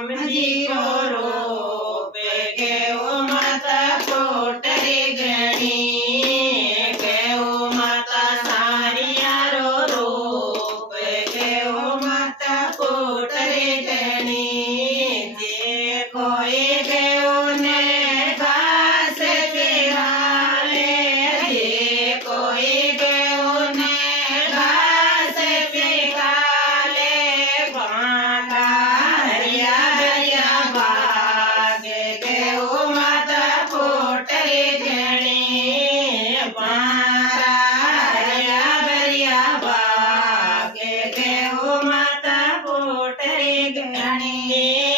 रामजी को रूपे केवो माता कोटरी गणी केवो माता सारियारो रूप केवो माता कोटरी गणी जे कोई केवो ने घास पिराले जे कोई केवो ने घास पिराले भांगा हरिया हरिया भागे केवो माता कोटरी गणी भांगा हरिया हरिया भागे केवो माता कोटरी गणी